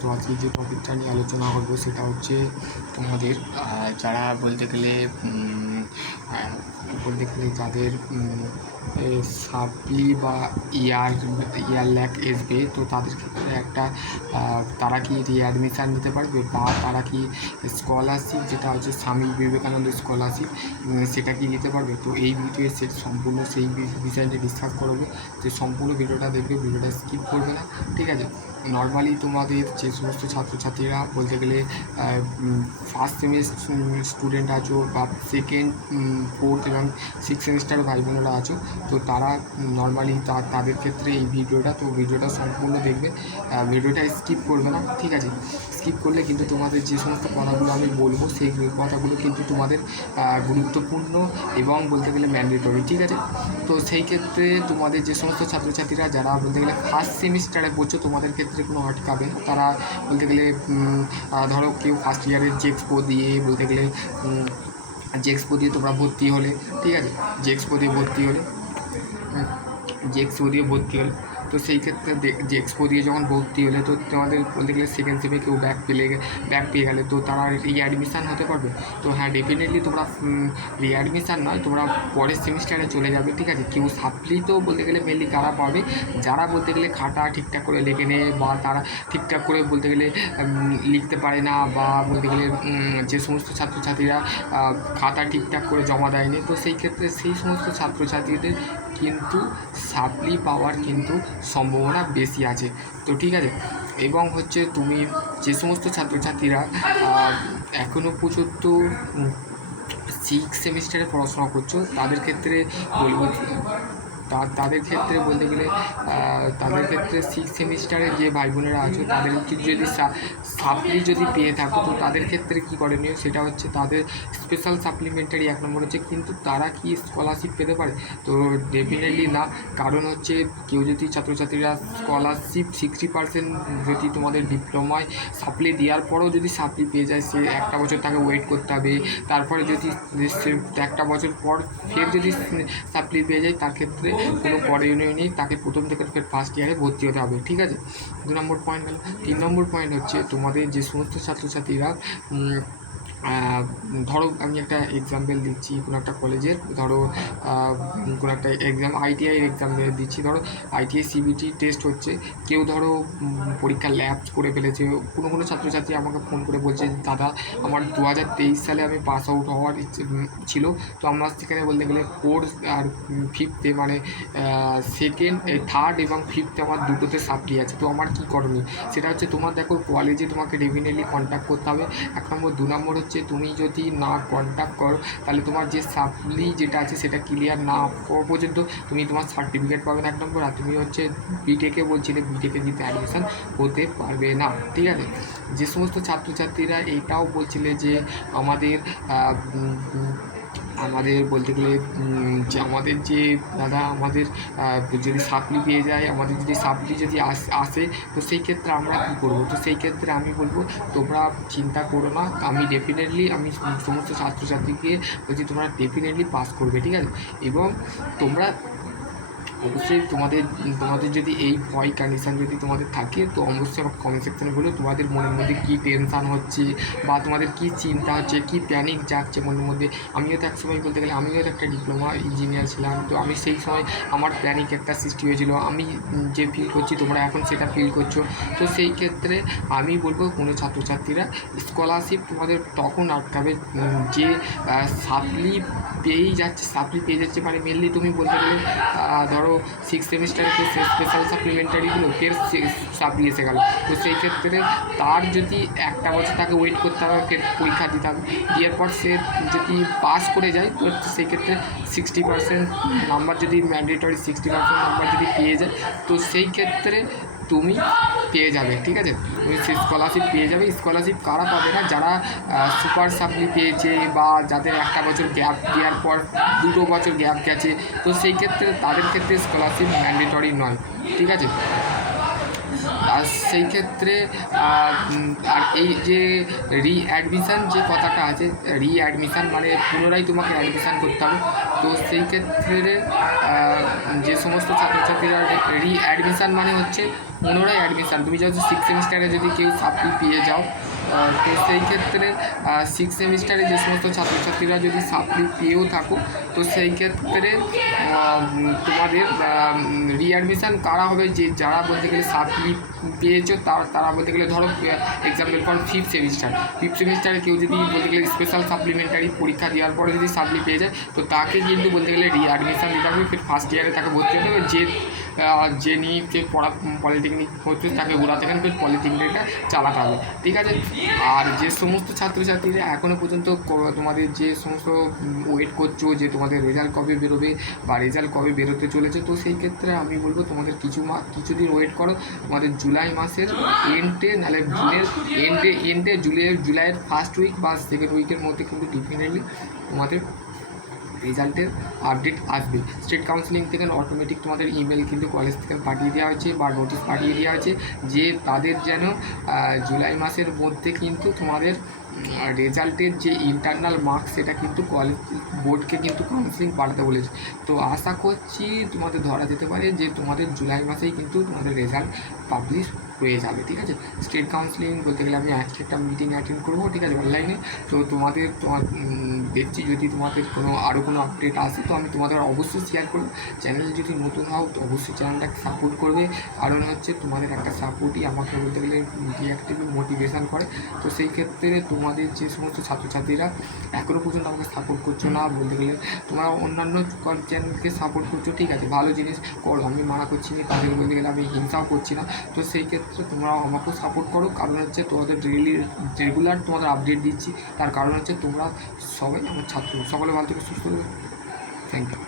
তো আজকে যে টপিকটা নিয়ে আলোচনা করবো সেটা হচ্ছে তোমাদের যারা বলতে গেলে যাদের সাপ্লি বা ইয়ার ল্যাক আসবে, তো তাদের ক্ষেত্রে একটা তারা কি রিঅ্যাডমিশান নিতে পারবে বা তারা কি স্কলারশিপ যেটা হচ্ছে স্বামী বিবেকানন্দ স্কলারশিপ সেটা কি নিতে পারবে। তো এই ভিডিও সম্পূর্ণ সেই বিষয় নিয়ে ডিসকাস করবে। তো সম্পূর্ণ ভিডিওটা দেখবে, ভিডিওটা স্কিপ করবে না, ঠিক আছে। নর্মালি তোমাদের যে সমস্ত ছাত্রছাত্রীরা বলতে গেলে ফার্স্ট সেমিস্টার স্টুডেন্ট আছো বা সেকেন্ড, ফোর্থ এবং সিক্স সেমিস্টার ভাই বোনেরা আছো, তো তারা নর্মালি তাদের ক্ষেত্রে এই ভিডিওটা সম্পূর্ণ দেখবে, ভিডিওটা স্কিপ করবে না, ঠিক আছে। স্কিপ করলে কিন্তু তোমাদের যে সমস্ত কথাগুলো আমি বলবো সেই কথাগুলো কিন্তু তোমাদের গুরুত্বপূর্ণ এবং বলতে গেলে ম্যান্ডেটরি, ঠিক আছে। তো সেই ক্ষেত্রে তোমাদের যে সমস্ত ছাত্রছাত্রীরা যারা বলতে গেলে ফার্স্ট সেমিস্টারে পড়ছো, তোমাদের ক্ষেত্রে কোনো আটকাবে না। তারা বলতে গেলে ধরো কেউ ফার্স্ট ইয়ারের জেক্সপো দিয়ে বলতে গেলে জেক্সপো দিয়ে তোমরা ভর্তি হলে, ঠিক আছে, জেক্সপো দিয়ে ভর্তি হলে তো সেই ক্ষেত্রে এক্সপো দিয়ে যখন ভর্তি হলে, তো তোমাদের বলতে গেলে সেকেন্ড সেমে কেউ ব্যাক পেয়ে গেলে, তো তারা রিঅ্যাডমিশান হতে পারবে। তো হ্যাঁ, ডেফিনেটলি তোমরা রিঅ্যাডমিশান নয়, তোমরা পরের সেমিস্টারে চলে যাবে, ঠিক আছে। কেউ সাপ্লি তো বলতে গেলে মেনলি কারা পাবে, যারা বলতে গেলে খাতা ঠিকঠাক করে লেখে নেয় বা তারা ঠিকঠাক করে বলতে গেলে লিখতে পারে না, বা বলতে গেলে যে সমস্ত ছাত্রছাত্রীরা খাতা ঠিকঠাক করে জমা দেয়নি, তো সেই ক্ষেত্রে সেই সমস্ত ছাত্রছাত্রীদের কিন্তু সাপ্লি পাওয়ার কিন্তু সম্ভাবনা বেশি আছে। তো ঠিক আছে, এবং হচ্ছে তুমি যে সমস্ত ছাত্রছাত্রীরা এখনও পর্যন্ত সিক্স সেমিস্টারে পড়াশোনা করছো, তাদের ক্ষেত্রে বলবো তাদের ক্ষেত্রে বলতে গেলে তাদের ক্ষেত্রে সিক্স সেমিস্টারে যে ভাই বোনেরা আছো, তাদের যদি সাপ্লি যদি পেয়ে থাকো, তো তাদের ক্ষেত্রে কী করণীয় সেটা হচ্ছে তাদের স্পেশাল সাপ্লিমেন্টারি 1 নম্বর হচ্ছে, কিন্তু তারা কি স্কলারশিপ পেতে পারে? তো ডেফিনেটলি না। কারণ হচ্ছে কেউ যদি ছাত্রছাত্রীরা স্কলারশিপ 60% যদি তোমাদের ডিপ্লোমায় সাপ্লি দেওয়ার পরও যদি সাপ্লি পেয়ে যায়, সে একটা বছর তাকে ওয়েট করতে হবে। তারপরে যদি সে একটা বছর পর ফের যদি সাপ্লি পেয়ে যায়, তার ক্ষেত্রে কোনো করণীয় নেই, তাকে প্রথম থেকে ফের ফার্স্ট ইয়ারে ভর্তি হতে হবে, ঠিক আছে। 2 নম্বর পয়েন্ট গেল। 3 নম্বর পয়েন্ট হচ্ছে তোমাদের যে সমস্ত ছাত্রছাত্রীরা ধরো আমি একটা এক্সাম্পল দিচ্ছি, কোনো একটা কলেজের ধরো কোনো একটা এক্সাম আইটিআইয়ের এক্সাম দিচ্ছি, ধরো আইটিআই সিবিটি টেস্ট হচ্ছে, কেউ ধরো পরীক্ষা ল্যাপস করে ফেলেছে। কোনো ছাত্রছাত্রী আমাকে ফোন করে বলছে, দাদা আমার 2023 সালে আমি পাস আউট হওয়ার ছিল, তো আমার সেখানে বলতে গেলে ফোর্থ আর ফিফথে মানে থার্ড এবং ফিফথে আমার দুটোতে সাপ্লি আছে, তো আমার কী করণীয় সেটা হচ্ছে তোমার দেখো কলেজে তোমাকে ডেফিনেটলি কন্ট্যাক্ট করতে হবে, 1 নম্বর। 2 নম্বর হচ্ছে তুমি যদি না কন্ট্যাক্ট করো, তাহলে তোমার যে সাপ্লি যেটা আছে সেটা ক্লিয়ার না হওয়া পর্যন্ত তুমি তোমার সার্টিফিকেট পাবে না, 1 নম্বর। আর তুমি হচ্ছে বিটেকে বলছিলে, বিটেকে দিতে অ্যাডমিশান হতে পারবে না, ঠিক আছে। যে সমস্ত ছাত্রছাত্রীরা এইটাও বলছিলে যে আমাদের বলতে গেলে যে আমাদের যে দাদা আমাদের যদি সাপ্লি পেয়ে যায়, আমাদের যদি সাপ্লি যদি আসে, তো সেই ক্ষেত্রে আমরা কী করবো? তো সেই ক্ষেত্রে আমি বলবো তোমরা চিন্তা করো না, আমি সমস্ত ছাত্রছাত্রীকে বলছি তোমরা ডেফিনেটলি পাস করবে, ঠিক আছে। এবং তোমরা অবশ্যই তোমাদের যদি এই ভয় কন্ডিশান যদি তোমাদের থাকে, তো অবশ্যই আমাকে কমেন্ট সেকশানে বলো তোমাদের মনের মধ্যে কী টেনশান হচ্ছে বা তোমাদের কী চিন্তা হচ্ছে, কী প্যানিক যাচ্ছে মনের মধ্যে। আমিও তো একসময় বলতে গেলে আমিও একটা ডিপ্লোমা ইঞ্জিনিয়ার ছিলাম, তো আমি সেই সময় আমার প্যানিক একটা সৃষ্টি হয়েছিল। আমি যে ফিল করছি তোমরা এখন সেটা ফিল করছো। তো সেই ক্ষেত্রে আমি বলবো কোনো ছাত্রছাত্রীরা স্কলারশিপ তোমাদের তখন আটকাবে যে সাপ্লি পেয়ে যাচ্ছে, মানে মেনলি তুমি বলতে গেলে ধরো সিক্স সেমিস্টারে তো স্পেশাল সাপ্লিমেন্টারিগুলো ফের সাপ্লি এসে গেল, তো সেই ক্ষেত্রে তার যদি একটা বছর তাকে ওয়েট করতে হবে, ফের পরীক্ষা দিতে হবে, দেওয়ার পর সে যদি পাস করে যায়, তো সেই ক্ষেত্রে 60% নাম্বার যদি ম্যান্ডেটরি 60% নাম্বার যদি পেয়ে যায়, তো সেই ক্ষেত্রে তুমি পেয়ে যাবে, ঠিক আছে। তুমি সেই স্কলারশিপ পেয়ে যাবে। স্কলারশিপ কারা পাবে না? যারা সুপার সাপ্লি পেয়েছে বা যাদের একটা বছর গ্যাপ দেওয়ার পর 2 বছর গ্যাপ গেছে, তো সেই ক্ষেত্রে তাদের ক্ষেত্রে স্কলারশিপ ম্যান্ডেটরি নয়, ঠিক আছে। আর সেই ক্ষেত্রে আর এই যে রিঅ্যাডমিশান যে কথাটা আছে, রিঅ্যাডমিশান মানে পুনরায় তোমাকে অ্যাডমিশান করতে হবে। তো সেই ক্ষেত্রে যে সমস্ত ছাত্রছাত্রীরা রিঅ্যাডমিশান মানে হচ্ছে পুনরায় অ্যাডমিশান। তুমি যদি 6 সেমিস্টারে যদি কেউ সাপ্লি পেয়ে যাও, তো সেই ক্ষেত্রে 6 সেমিস্টারে যে সমস্ত ছাত্রছাত্রীরা যদি সাপ্লি পেয়েও থাকো, তো সেই ক্ষেত্রে তোমাদের রিঅ্যাডমিশান কারা হবে, যে যারা বলতে গেলে সাপ্লি পেয়েছো তারা বলতে গেলে ধরো এক্সাম্পল ফর 5th সেমিস্টারে কেউ যদি বলতে গেলে স্পেশাল সাপ্লিমেন্টারি পরীক্ষা দেওয়ার পরে যদি সাপ্লি পেয়ে যায়, তো তাকে কিন্তু বলতে গেলে রিঅ্যাডমিশান দিতে হবে। ফির ফার্স্ট ইয়ারে তাকে ভর্তি হতে হবে। যে নিয়ে যে পড়া পলিটেকনিক হচ্ছে তাকে ঘোরাতে গেলে ফির পলিটেকনিকটা চালাতে হবে, ঠিক আছে। আর যে সমস্ত ছাত্রছাত্রীরা এখনও পর্যন্ত তোমাদের যে সমস্ত ওয়েট করছো যে তোমাদের রেজাল্ট কবে বেরোবে বা রেজাল্ট কবে বেরোতে চলেছে, তো সেই ক্ষেত্রে আমি বলবো তোমাদের কিছুদিন ওয়েট করো। তোমাদের জুলাই মাসের এন্ডে নাহলে জুনের এন্ডে জুলাইয়ের ফার্স্ট উইক বা সেকেন্ড উইকের মধ্যে কিন্তু ডেফিনেটলি তোমাদের রেজাল্টের আপডেট আসবে। স্টেট কাউন্সিলিং থেকে অটোমেটিক তোমাদের ইমেল কিন্তু কলেজ থেকে পাঠিয়ে দেওয়া হয়েছে বা নোটিশ পাঠিয়ে দেওয়া হয়েছে যে তাদের যেন জুলাই মাসের মধ্যে কিন্তু তোমাদের রেজাল্টের যে ইন্টারনাল মার্কস সেটা কিন্তু কলেজ বোর্ডকে কিন্তু কাউন্সিলিং পাঠাতে বলেছে। তো আশা করছি তোমাদের ধরা যেতে পারে যে তোমাদের জুলাই মাসেই কিন্তু তোমাদের রেজাল্ট পাবলিশ হয়ে যাবে, ঠিক আছে। স্টেট কাউন্সিলিং বলতে গেলে আমি আজকে একটা মিটিং অ্যাটেন্ড করবো, ঠিক আছে, অনলাইনে। তো তোমার দেখছি যদি তোমাদের আরও কোনো আপডেট আসে তো আমি তোমাদের অবশ্যই শেয়ার করবো। চ্যানেল যদি নতুন হও তো অবশ্যই চ্যানেলটাকে সাপোর্ট করবে, কারণ হচ্ছে তোমাদের একটা সাপোর্টই আমাকে বলতে গেলে ডিঅ্যাক্টিভলি মোটিভেশান করে। তো সেই ক্ষেত্রে তোমাদের যে সমস্ত ছাত্রছাত্রীরা এখনও পর্যন্ত আমাকে সাপোর্ট করছো না, বলতে গেলে তোমরা অন্যান্য চ্যানেলকে সাপোর্ট করছো, ঠিক আছে, ভালো জিনিস করো, আমি মানা করছি না, তাদের বলতে গেলে আমি হিংসাও করছি না। তো সেই ক্ষেত্রে তোমরাও আমাকেও সাপোর্ট করো, কারণ হচ্ছে তোমাদের রেগুলার তোমাদের আপডেট দিচ্ছি, তার কারণ হচ্ছে তোমরা সবাই আমার ছাত্র। সকলে ভালো থেকে সুস্থ হবে। Thank you.